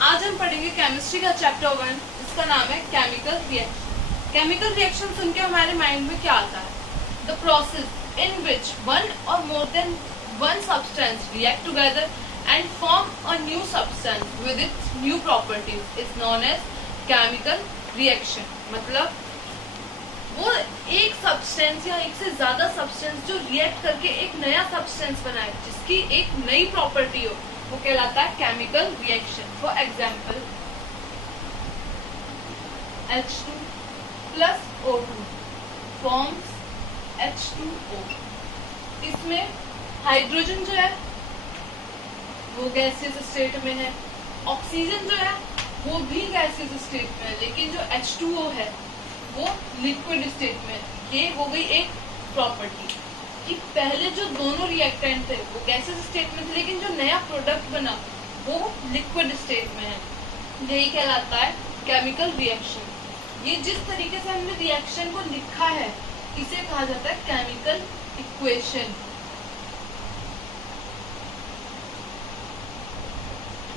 आज हम पढ़ेंगे केमिस्ट्री का चैप्टर 1, जिसका नाम है केमिकल रिएक्शन। केमिकल रिएक्शन सुन के हमारे माइंड में क्या आता है? The process in which one और more than one substance react together and form a new substance with its new properties is known as chemical reaction. मतलब वो एक सब्सटेंस या एक से ज्यादा सब्सटेंस जो रिएक्ट करके एक नया सब्सटेंस बनाए, जिसकी एक नई प्रॉपर्टी हो, वो कहलाता है chemical reaction. For example, H2 plus O2 forms H2O। इसमें हाइड्रोजन जो है वो गैसियस स्टेट में है, ऑक्सीजन जो है वो भी गैसियस स्टेट में है, लेकिन जो H2O है वो लिक्विड स्टेट में है। ये हो गई एक प्रॉपर्टी कि पहले जो दोनों रिएक्टेंट थे वो गैसियस स्टेट में थे, लेकिन जो नया प्रोडक्ट बना वो लिक्विड स्टेट में है। यही कहलाता है केमिकल रिएक्शन। ये जिस तरीके से हमने रिएक्शन को लिखा है इसे कहा जाता है केमिकल इक्वेशन।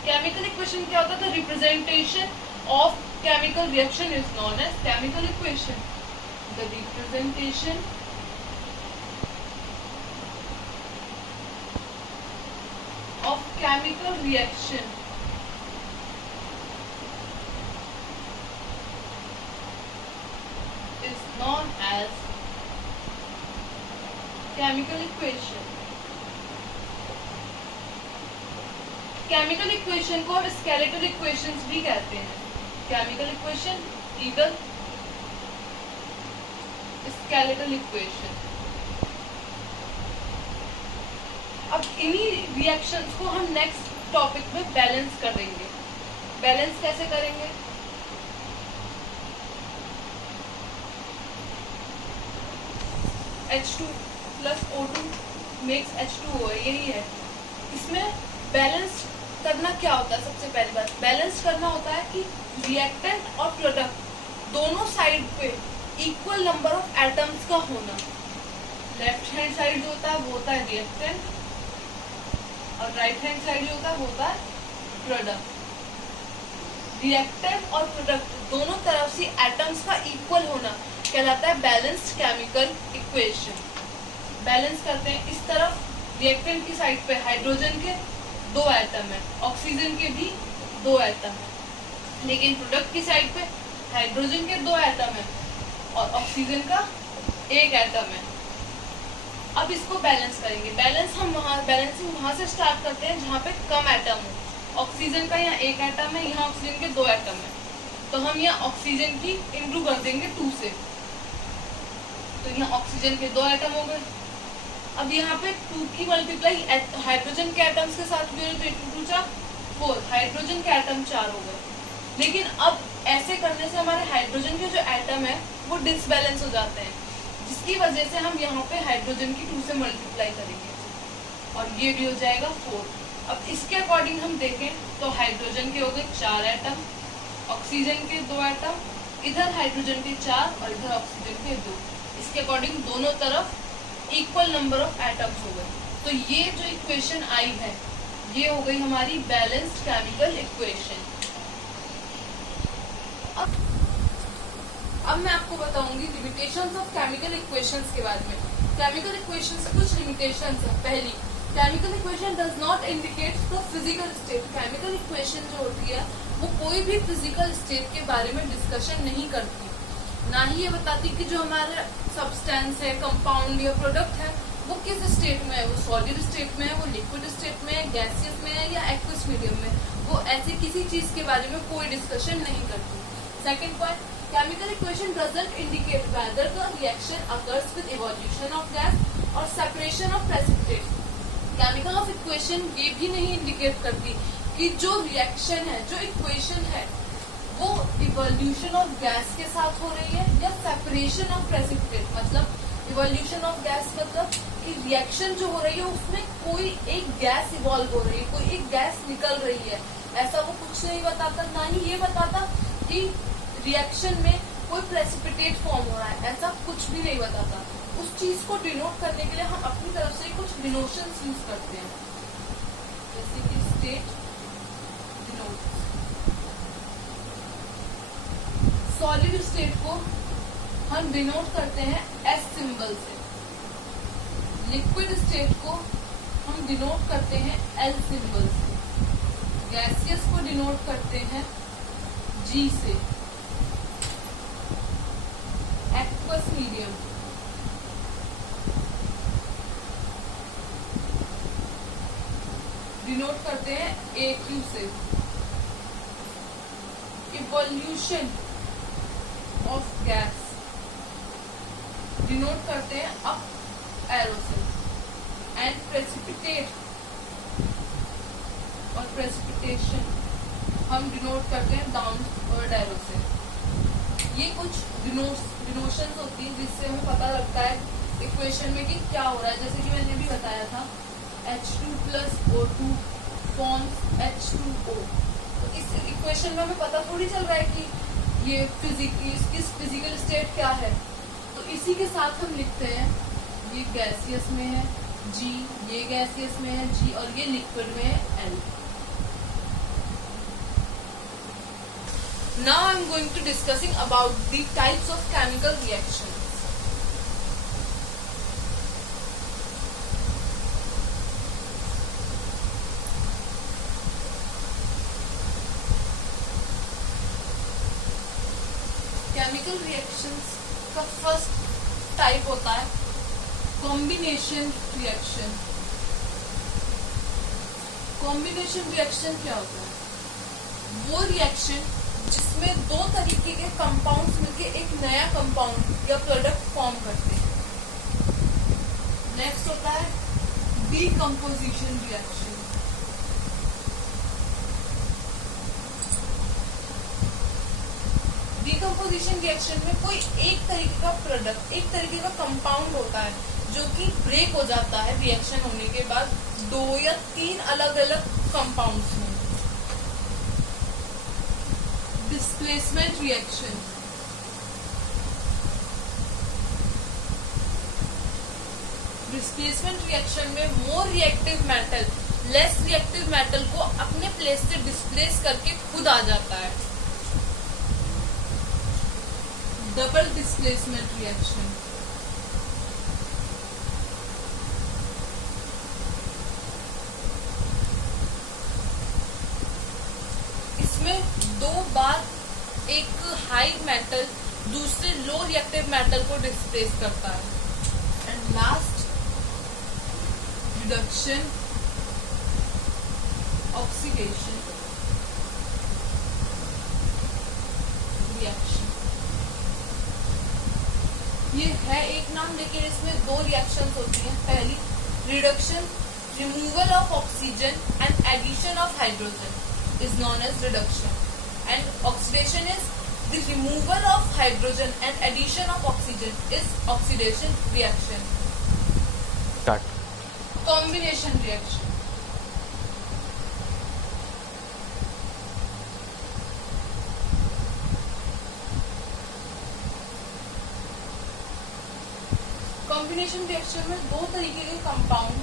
केमिकल इक्वेशन क्या होता है? The representation of chemical reaction is known as chemical equation. The representation of chemical reaction is known as chemical equation. Chemical equation को हम स्केलेटल इक्वेशंस भी कहते हैं। केमिकल इक्वेशन इधर स्केलेटल इक्वेशन। अब इन्हीं रिएक्शंस को हम नेक्स्ट टॉपिक में बैलेंस करेंगे। बैलेंस कैसे करेंगे? H2 plus O2 makes H2O, यही है। इसमें बैलेंस करना क्या होता है? सबसे पहली बात बैलेंस करना होता है कि रिएक्टेंट और प्रोडक्ट दोनों साइड पे इक्वल नंबर ऑफ एटम्स का होना। लेफ्ट हैंड साइड जो होता है वो होता है रिएक्टेंट, और राइट हैंड साइड जो होता है वो होता है प्रोडक्ट। रिएक्टेंट और प्रोडक्ट दोनों तरफ से एटम्स का इक्वल होना कहलाता है बैलेंस्ड केमिकल इक्वेशन। बैलेंस करते हैं, इस तरफ रिएक्टेंट की साइड पे हाइड्रोजन के 2 एटम है, ऑक्सीजन के भी 2 एटम है, लेकिन प्रोडक्ट की साइड पे हाइड्रोजन के 2 एटम है और ऑक्सीजन का 1 एटम है। अब इसको बैलेंस करेंगे। बैलेंसिंग वहां से स्टार्ट करते हैं जहाँ पे कम एटम हो। ऑक्सीजन का यहाँ 1 एटम है, यहाँ ऑक्सीजन के 2 एटम है, तो हम यहाँ ऑक्सीजन की इंटू कर देंगे 2 से, तो यहाँ ऑक्सीजन के 2 एटम हो गए। अब यहाँ पे 2 की मल्टीप्लाई हाइड्रोजन के एटम्स के साथ भी हो, तो 2 4 4 हाइड्रोजन के एटम 4 हो गए। लेकिन अब ऐसे करने से हमारे हाइड्रोजन के जो एटम है वो डिसबैलेंस हो जाते हैं, जिसकी वजह से हम यहाँ पे हाइड्रोजन की 2 से मल्टीप्लाई करेंगे और ये भी हो जाएगा 4। अब इसके अकॉर्डिंग हम देखें तो हाइड्रोजन के हो गए 4 एटम, ऑक्सीजन के 2 एटम, इधर हाइड्रोजन के 4 और इधर ऑक्सीजन के 2। इसके अकॉर्डिंग दोनों तरफ इक्वल नंबर ऑफ एटम्स हो गए। तो ये जो इक्वेशन आई है ये हो गई हमारी बैलेंस्ड केमिकल इक्वेशन। अब मैं आपको बताऊंगी लिमिटेशंस ऑफ केमिकल इक्वेशंस के बारे में। केमिकल इक्वेशंस कुछ लिमिटेशंस है। पहली, chemical equation does not indicate the physical state. Chemical equation जो होती है वो कोई भी फिजिकल स्टेट के बारे में डिस्कशन नहीं करती, ना ही ये बताती कि जो हमारा सब्सटेंस है, कंपाउंड या प्रोडक्ट है वो किस स्टेट में है, वो सॉलिड स्टेट में है, वो लिक्विड स्टेट में है, गैसियस में है या एक्वस मीडियम में। वो ऐसी किसी चीज के बारे में कोई डिस्कशन नहीं करती। Second point, chemical equation doesn't indicate whether the reaction occurs with evolution of gas और separation of precipitate. Chemical of equation ये भी नहीं इंडिकेट करती कि जो रिएक्शन है, जो इक्वेशन है वो इवोल्यूशन ऑफ गैस के साथ हो रही है या सेपरेशन ऑफ प्रेसिपिटेट। मतलब इवोल्यूशन ऑफ गैस मतलब कि रिएक्शन जो हो रही है उसमें कोई एक गैस इवॉल्व हो रही है, कोई एक गैस निकल रही है, ऐसा वो कुछ नहीं बताता। ना ही ये बताता कि रिएक्शन में कोई प्रेसिपिटेट फॉर्म हो रहा है, ऐसा कुछ भी नहीं बताता। उस चीज को डिनोट करने के लिए हम अपनी तरफ से कुछ डिनोशंस यूज करते हैं, जैसे कि स्टेट डिनोट। सॉलिड स्टेट को हम डिनोट करते हैं एस सिंबल से, लिक्विड स्टेट को हम डिनोट करते हैं एल सिंबल से, गैसियस को डिनोट करते हैं जी से, एक्वस मीडियम डिनोट करते हैं AQ से, इवोल्यूशन ऑफ गैस डिनोट करते हैं अप एरो से, एंड प्रेसिपिटेट और प्रेसिपिटेशन हम डिनोट करते हैं डाउनवर्ड एरो से। ये कुछ डिनोशंस होती है जिससे हमें पता लगता है इक्वेशन में कि क्या हो रहा है। जैसे कि मैंने भी बताया था H2 plus O2 forms H2O। तो इस इक्वेशन में हमें पता थोड़ी चल रहा है कि ये इसकी फिजिकल स्टेट क्या है, तो इसी के साथ हम लिखते हैं ये गैसियस में है G, ये गैसियस में है G और ये लिक्विड में है L। Now I am going to discussing about the types of chemical reactions. Chemical reactions का फर्स्ट टाइप होता है कॉम्बिनेशन रिएक्शन। कॉम्बिनेशन रिएक्शन क्या होता है? वो रिएक्शन जिसमें दो तरीके के कंपाउंड्स मिलके एक नया कंपाउंड या प्रोडक्ट फॉर्म करते हैं। नेक्स्ट होता है डीकम्पोजिशन रिएक्शन। डीकम्पोजिशन रिएक्शन में कोई एक तरीके का प्रोडक्ट, एक तरीके का कंपाउंड होता है जो कि ब्रेक हो जाता है रिएक्शन होने के बाद दो या तीन अलग अलग कंपाउंड्स में। Displacement reaction. डिस्प्लेसमेंट रिएक्शन में more reactive metal less reactive metal को अपने प्लेस से डिस्प्लेस करके खुद आ जाता है। Double displacement reaction. इसमें दो बार एक हाई मेटल दूसरे लो रिएक्टिव मेटल को डिस्प्लेस करता है। And last reduction oxidation reaction. ये है एक नाम, लेकिन इसमें दो रिएक्शंस होती हैं। पहली reduction, removal of oxygen and addition of hydrogen is known as reduction, and oxidation is the removal of hydrogen and addition of oxygen is oxidation reaction. Start. Combination reaction. Combination reaction में दो तरीके के compound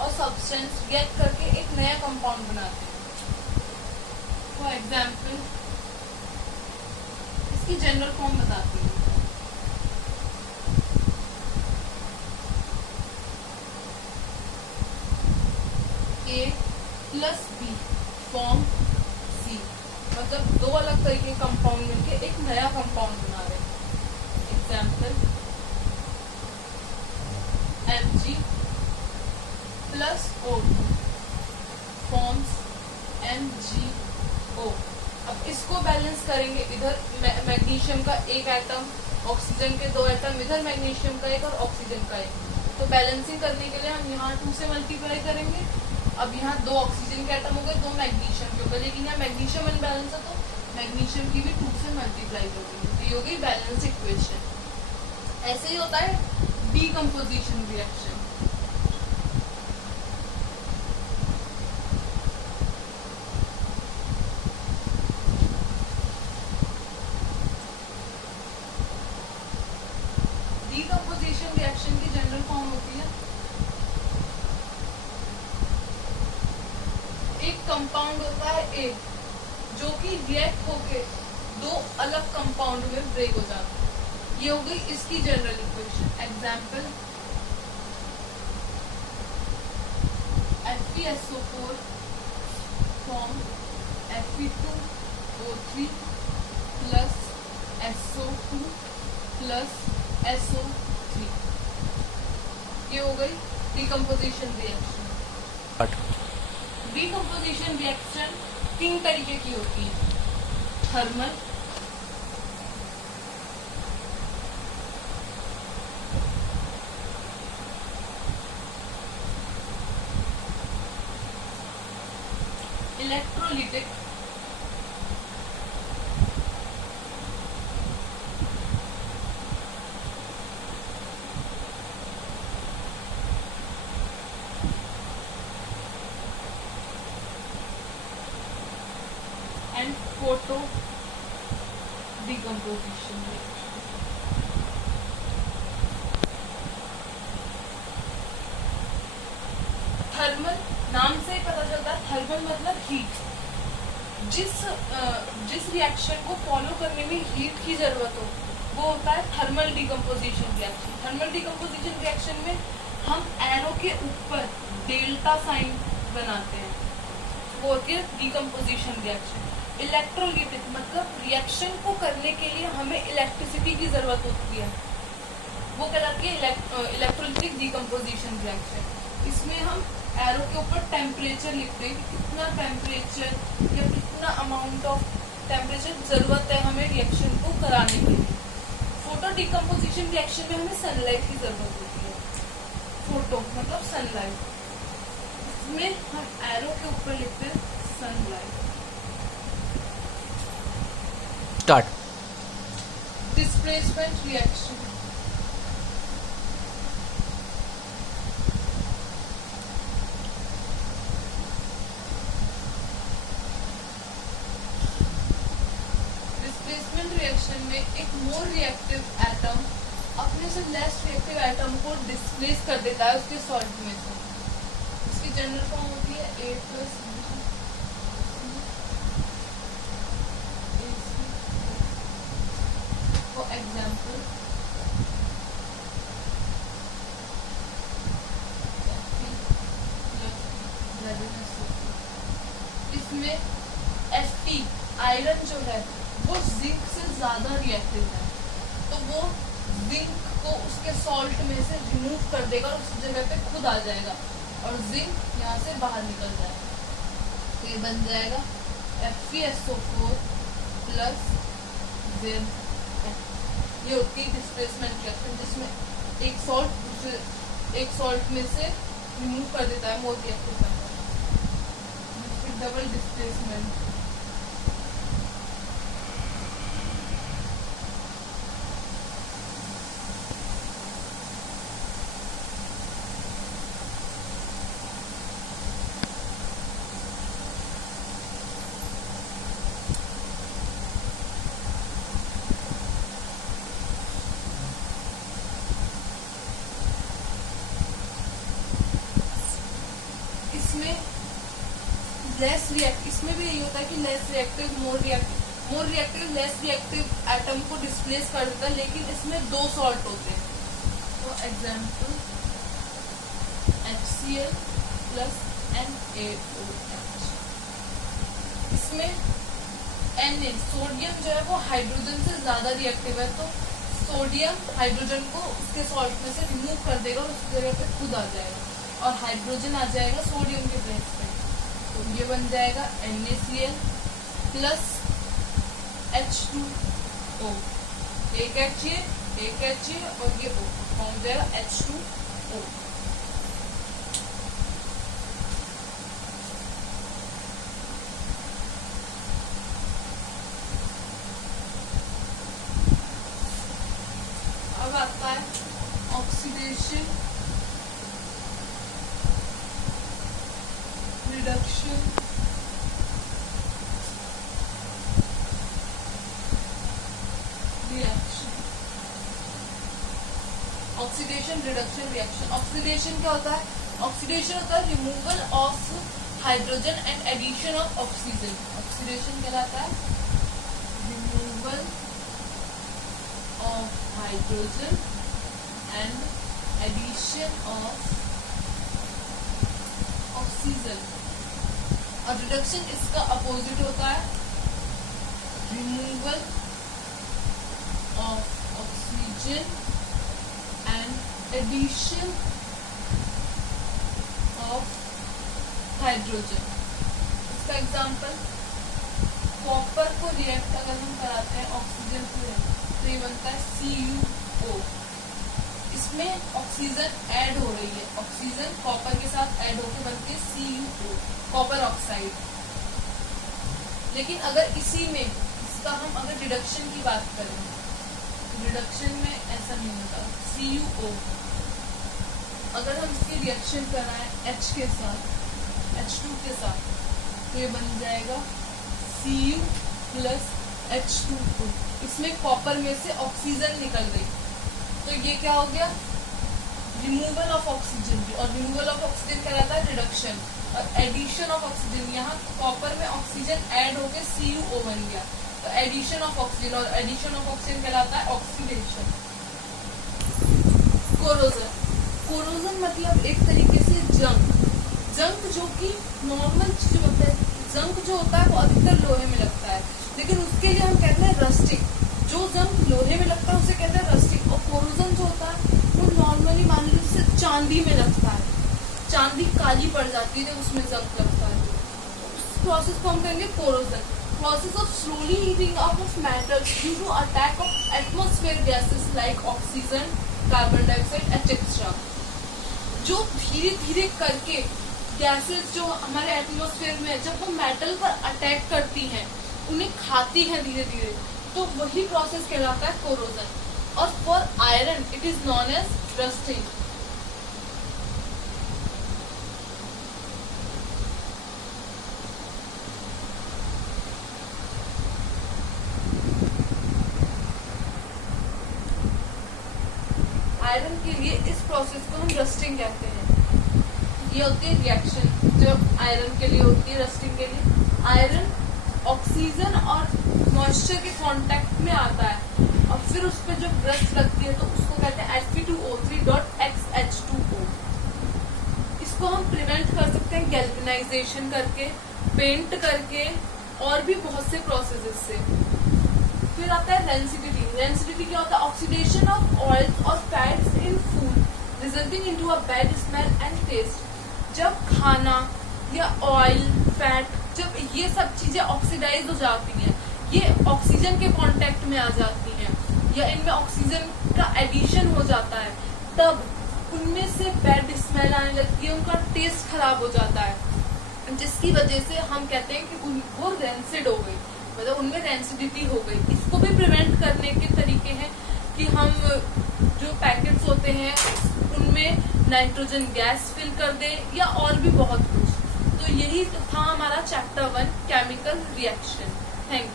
और substance react करके एक नया compound बनाते हैं। फॉर एग्जाम्पल इसकी जनरल फॉर्म बताती हूँ। A plus B form C, मतलब दो अलग तरीके के कंपाउंड मिलके एक नया कंपाउंड बना रहे हैं। Example Mg plus O2 forms MgO। अब इसको बैलेंस करेंगे, इधर मैग्नीशियम का एक एटम, ऑक्सीजन के दो एटम, इधर मैग्नीशियम का एक और ऑक्सीजन का एक। तो बैलेंसिंग करने के लिए हम यहाँ 2 से मल्टीप्लाई करेंगे। अब यहाँ 2 ऑक्सीजन के एटम हो गए, 2 मैग्नीशियम के हो गए, लेकिन यहाँ मैग्नीशियम अनबैलेंस है तो मैग्नीशियम की भी 2 से मल्टीप्लाई कर देंगे। तो ये हो गई बैलेंस इक्वेशन। ऐसे ही होता है डीकम्पोजिशन रिएक्शन। डीकम्पोजिशन रिएक्शन की जनरल फॉर्म होती है, एक कंपाउंड होता है A जो कि रिएक्ट होके दो अलग कंपाउंड में ब्रेक हो जाता है। ये हो गई इसकी general equation. Example FeSO4 from Fe2O3 plus SO2 plus SO3। ये हो गई decomposition reaction. Cut decomposition reaction 3 तरीके की होती है। Thermal, electrolytic, and photo decomposition reaction. Thermal नाम से ही पता चलता है, थर्मल मतलब हीट। जिस रिएक्शन को फॉलो करने में हीट की जरूरत हो वो होता है thermal decomposition reaction. Thermal decomposition reaction में हम एरो के ऊपर डेल्टा साइन बनाते हैं, वो होती है डिकम्पोजिशन रिएक्शन। इलेक्ट्रोलिटिक मतलब रिएक्शन को करने के लिए हमें इलेक्ट्रिसिटी की जरूरत होती है, वो कहलाती है इलेक्ट्रोलिटिक डिकम्पोजिशन रिएक्शन। इसमें हम एरो के ऊपर टेम्परेचर लिखते हैं, कितना टेम्परेचर या कितना अमाउंट ऑफ टेम्परेचर जरूरत है हमें रिएक्शन को कराने के लिए। फोटो डिकम्पोजिशन रिएक्शन में हमें सनलाइट की जरूरत होती है। फोटो मतलब सनलाइट, इसमें हम एरो के ऊपर लिखते हैं sunlight. Start. Displacement reaction, displacement reaction में एक मोर रिएक्टिव एटम अपने से लेस रिएक्टिव एटम को डिस्प्लेस कर देता है उसके सॉल्ट में से। इसकी जनरल फॉर्म होती है A+, फॉर एग्जाम्पल इसमें Fe आयरन जो है वो जिंक से ज्यादा रिएक्टिव है, तो वो जिंक को उसके सॉल्ट में से रिमूव कर देगा और उस जगह पे खुद आ जाएगा और जिंक यहाँ से बाहर निकल जाएगा। तो ये बन जाएगा FeSO4 प्लस ZnO। ये होती है डिस्प्लेसमेंट रिएक्शन, जिसमें एक सॉल्ट में से रिमूव कर देता है more reactive atom. Double displacement, इसमें भी यही होता है कि less reactive more reactive less reactive atom को डिस्प्लेस कर देता है, लेकिन इसमें 2 सॉल्ट होते हैं। तो एग्जाम्पल HCl प्लस NaOH। इसमें Na सोडियम जो है वो हाइड्रोजन से ज्यादा रिएक्टिव है, तो सोडियम हाइड्रोजन को उसके सॉल्ट में से रिमूव कर देगा और उस जगह पे खुद आ जाएगा और हाइड्रोजन आ जाएगा सोडियम के प्लेस पे। तो ये बन जाएगा NaCl प्लस H2O। एक H और ये O फॉर्म जाएगा H2O। अब आता है oxidation reduction reaction. Oxidation reduction reaction. Oxidation क्या होता है? ऑक्सीडेशन होता है removal of hydrogen and addition of oxygen. Oxidation कहलाता है removal of hydrogen and addition of oxygen. और रिडक्शन इसका अपोजिट होता है removal of oxygen and addition of hydrogen. इसका एग्जांपल, कॉपर को रिएक्ट अगर हम कराते हैं ऑक्सीजन से तो ये बनता है CuO। इसमें ऑक्सीजन ऐड हो रही है, ऑक्सीजन कॉपर के साथ ऐड होकर बनती है CuO, कॉपर ऑक्साइड। लेकिन अगर इसी में इसका हम अगर रिडक्शन की बात करें, रिडक्शन में ऐसा नहीं होता। CuO अगर हम इसकी रिएक्शन कराएं H के साथ, H2 के साथ, तो ये बन जाएगा Cu प्लस H2O। इसमें कॉपर में से ऑक्सीजन निकल गई, तो ये क्या हो गया, रिमूवल ऑफ ऑक्सीजन भी। और रिमूवल ऑफ ऑक्सीजन क्या रहता है, रिडक्शन। और एडिशन ऑफ ऑक्सीजन, यहाँ कॉपर में ऑक्सीजन ऐड होकर CuO बन गया, तो एडिशन ऑफ ऑक्सीजन। और एडिशन ऑफ ऑक्सीजन कहलाता है ऑक्सीडेशन। कोरोजन, कोरोजन मतलब एक तरीके से जंग। जंग जो कि नॉर्मल चीज होता है, जंग जो होता है वो अधिकतर लोहे में लगता है, लेकिन उसके लिए हम कहते हैं रस्टिक। जो जंग लोहे में लगता है उसे कहते हैं रस्टिक। और कोरोजन जो होता है वो नॉर्मली मान लीजिए जैसे चांदी में लगता है, चांदी काली पड़ जाती है उसमें जंग लगता है, उस प्रोसेस को हम कहेंगे corrosion. Process of slowly heating up of metal due to attack of atmosphere gases like oxygen, carbon dioxide etcetera. जो धीरे धीरे करके गैसेस जो हमारे एटमॉस्फेयर में है, जब वो मेटल पर अटैक करती हैं, उन्हें खाती हैं धीरे धीरे, तो वही प्रोसेस कहलाता है कोरोजन। और for iron it is known as rusting. Iron के लिए इस प्रोसेस को हम रस्टिंग कहते हैं। ये होती है रिएक्शन जो आयरन के लिए होती है, रस्टिंग के लिए। आयरन ऑक्सीजन और मॉइस्चर के कांटेक्ट में आता है और फिर उस पर जो रस्ट लगती है तो उसको कहते हैं Fe2O3.XH2O। इसको हम प्रिवेंट कर सकते हैं गैल्वेनाइजेशन करके, पेंट करके और भी बहुत से प्रोसेसेस से। फिर आता है रेंसिडिटी। रेंसिडिटी क्या होता है, ऑक्सीडेशन ऑफ ऑयल्स और fats in food resulting into a bad smell and taste. जब खाना या ऑयल, फैट, जब ये सब चीजें ऑक्सीडाइज हो जाती हैं, ये ऑक्सीजन के कांटेक्ट में आ जाती हैं या इनमें ऑक्सीजन का एडिशन हो जाता है, तब उनमें से बैड स्मेल आने लगती है, उनका टेस्ट खराब हो जाता है, जिसकी वजह से हम कहते हैं कि वो रेंसिड हो गई, मतलब उनमें रेंसिडिटी हो गई। इसको भी प्रिवेंट करने के तरीके हैं कि हम जो पैकेट्स होते हैं उनमें नाइट्रोजन गैस फिल कर दें या और भी बहुत कुछ। तो यही था हमारा chapter 1 chemical reaction. Thank you.